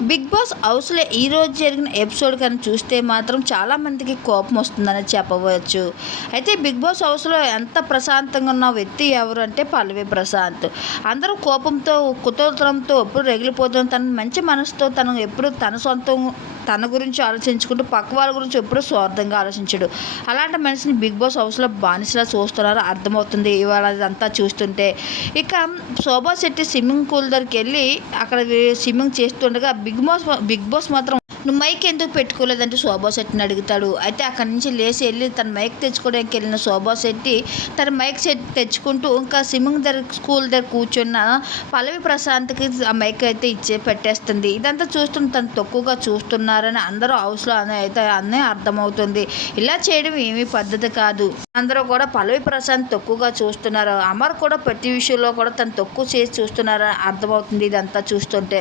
Big boss హౌస్లో ఈరోజు జరిగిన ఎపిసోడ్ కానీ చూస్తే మాత్రం చాలామందికి కోపం వస్తుందని చెప్పవచ్చు. అయితే బిగ్ బాస్ హౌస్లో ఎంత ప్రశాంతంగా ఉన్న వ్యక్తి ఎవరు అంటే పల్లవి ప్రశాంత్. అందరూ కోపంతో కుతూహలంతో ఎప్పుడు రగిలిపోతున్న తన మంచి మనసుతో తను ఎప్పుడు తన సొంతం తన గురించి ఆలోచించుకుంటూ పక్క వాళ్ళ గురించి ఎప్పుడూ స్వార్థంగా ఆలోచించడు. అలాంటి మనిషిని బిగ్ బాస్ హౌస్లో బానిసలా చూస్తున్నారో అర్థమవుతుంది ఇవాళ అంతా చూస్తుంటే. ఇక శోభా శెట్టి స్విమ్మింగ్ పూల్ దగ్గరికి వెళ్ళి అక్కడ స్విమ్మింగ్ చేస్తుండగా బిగ్ బాస్ బిగ్ బాస్ మాత్రం నువ్వు మైక్ ఎందుకు పెట్టుకోలేదంటే శోభా శెట్టిని అడుగుతాడు. అయితే అక్కడి నుంచి లేచి వెళ్ళి తన మైక్ తెచ్చుకోవడానికి వెళ్ళిన శోభా శెట్టి తన మైక్ సెట్ తెచ్చుకుంటూ ఇంకా స్విమ్మింగ్ దగ్గర స్కూల్ దగ్గర కూర్చున్న పల్లవి ప్రశాంత్కి ఆ మైక్ అయితే ఇచ్చే పెట్టేస్తుంది. ఇదంతా చూస్తుంటే తను తక్కువగా చూస్తున్నారని అందరూ హౌస్లో అనే అయితే అన్నీ అర్థమవుతుంది. ఇలా చేయడం ఏమీ పద్ధతి కాదు. అందరూ కూడా పల్లవి ప్రశాంత్ తక్కువగా చూస్తున్నారు. అమర్ కూడా ప్రతి విషయంలో కూడా తను తక్కువ చేసి చూస్తున్నారని అర్థమవుతుంది ఇదంతా చూస్తుంటే.